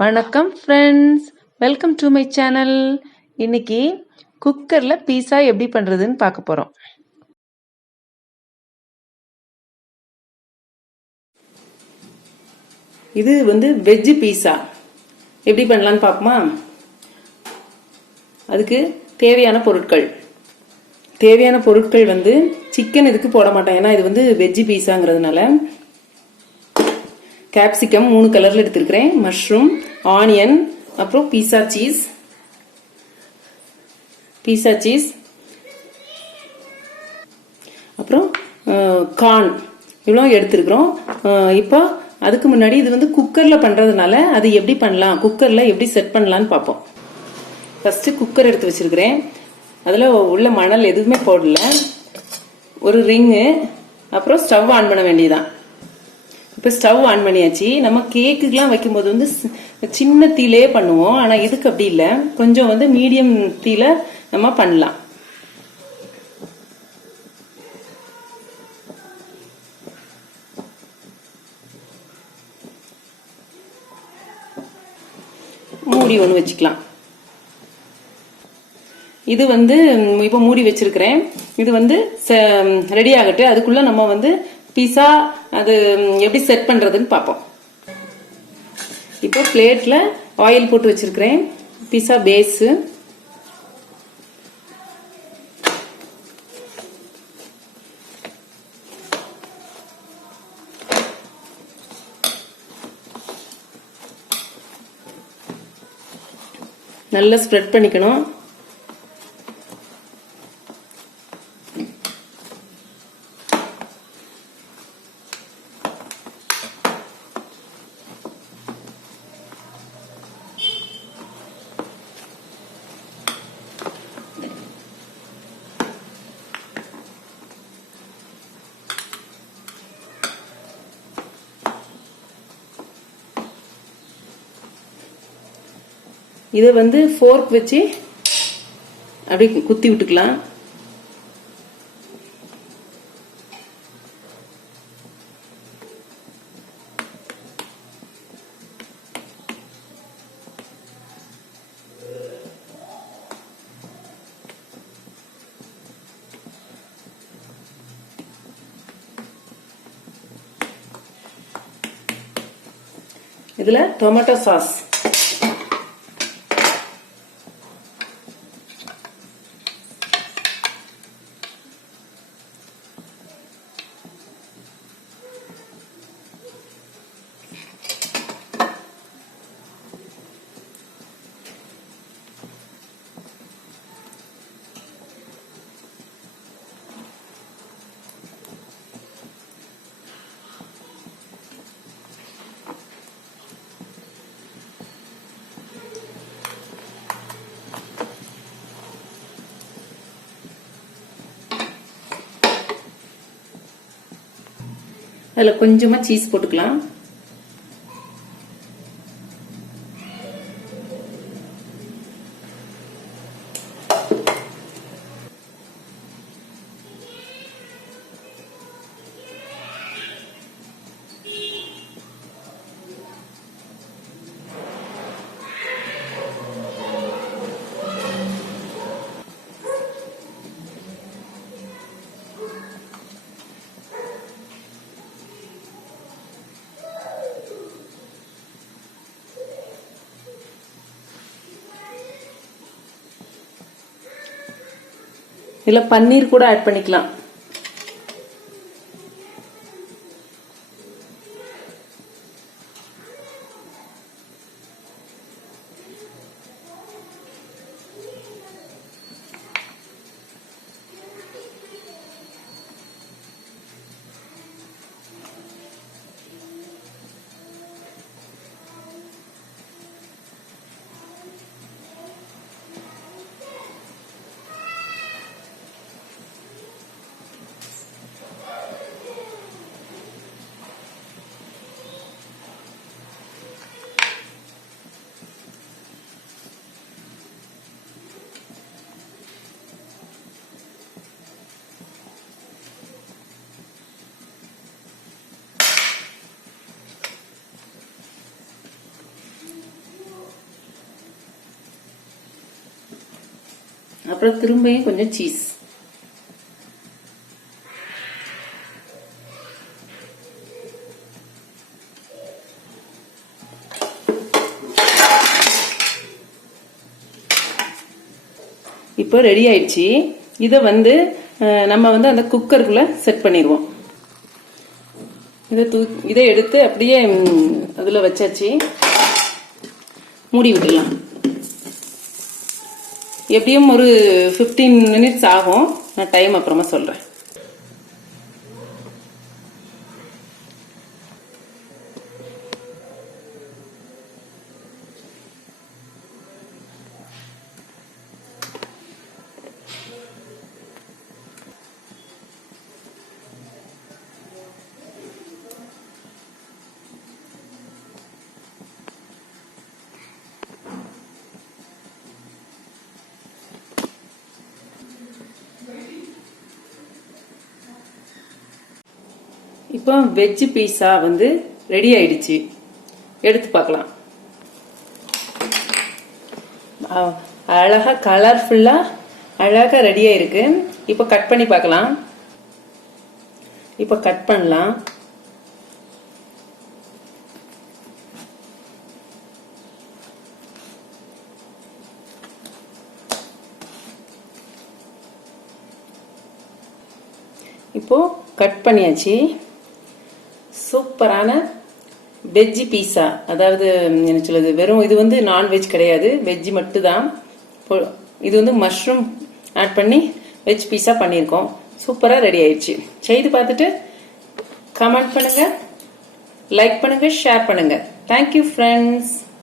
வணக்கம் friends, welcome to my channel. இன்னைக்கு குக்கரில் பீஸா எப்படி பண்ணுறதுன்னு பார்க்க போகிறோம். இது வெஜ்ஜு பீஸா எப்படி பண்ணலான்னு பார்ப்போமா? அதுக்கு தேவையான பொருட்கள் சிக்கன் இதுக்கு போட மாட்டேன், ஏன்னா இது வெஜ்ஜு பீஸாங்கிறதுனால. கேப்சிகம் 3 கலர்ல எடுத்துருக்கிறேன், மஷ்ரூம், ஆனியன், அப்புறம் பீஸா சீஸ், அப்புறம் கார்ன், இவ்வளோ எடுத்துருக்குறோம். இப்போ அதுக்கு முன்னாடி இது குக்கர்ல பண்றதுனால அது எப்படி பண்ணலாம், குக்கர்ல எப்படி செட் பண்ணலான்னு பார்ப்போம். ஃபர்ஸ்ட் குக்கர் எடுத்து வச்சிருக்கிறேன். அதில் உள்ள மணல் எதுவுமே போடல. ஒரு ரிங்கு, அப்புறம் ஸ்டவ் ஆன் பண்ண வேண்டியதான். இப்போ ஸ்டவ் ஆன் பண்ணியாச்சு. நம்ம கேக்குக்கெல்லாம் வைக்கும்போது சின்ன தீலே பண்ணுவோம், ஆனால் இதுக்கு அப்படி இல்லை, கொஞ்சம் மீடியம் தீல நம்ம பண்ணலாம். மூடி ஒன்று வச்சுக்கலாம். இது இப்போ மூடி வச்சிருக்கிறேன். இது ரெடி ஆகட்டு. அதுக்குள்ள நம்ம பீஸா அது எப்படி செட் பண்றதுன்னு பார்ப்போம். இப்போ பிளேட்ல ஆயில் போட்டு வச்சிருக்கிறேன். பீஸா பேஸ், நல்லா ஸ்ப்ரெட் பண்ணிக்கணும். இதை ஃபோர்க் வச்சு அப்படி குத்தி விட்டுக்கலாம். இதுல டொமேட்டோ சாஸ், அதுல கொஞ்சமா சீஸ் போட்டுக்கலாம். இல்ல பன்னீர் கூட ஆட் பண்ணிக்கலாம். அப்புறம் திரும்பியும் கொஞ்சம் சீஸ். இப்போ ரெடி ஆயிடுச்சு. இதை நம்ம அந்த குக்கருக்குள்ள செட் பண்ணிடுவோம். இதை எடுத்து அப்படியே அதுல வச்சாச்சு. மூடி விடலாம். எப்படியும் ஒரு 15 minutes ஆகும். நான் டைம் அப்புறமா சொல்றேன். இப்போ வெஜ் பீஸா ரெடி ஆயிடுச்சு. எடுத்து பார்க்கலாம். அழகா கலர்ஃபுல்லா அழகா ரெடி ஆயிருக்கு. இப்போ கட் பண்ணி பார்க்கலாம். இப்போ கட் பண்ணலாம். இப்போ கட் பண்ணியாச்சு. சூப்பரான வெஜ் பீஸா, அதாவது என்ன சொல்லுது, வெறும் இது நான்வெஜ் கிடையாது, வெஜ் மட்டும் தான். இது மஷ்ரூம் ஆட் பண்ணி வெஜ் பீஸா பண்ணியிருக்கோம். சூப்பரா ரெடி ஆயிடுச்சு. செய்து பார்த்துட்டு கமெண்ட் பண்ணுங்க, லைக் பண்ணுங்க, ஷேர் பண்ணுங்க. Thank you friends.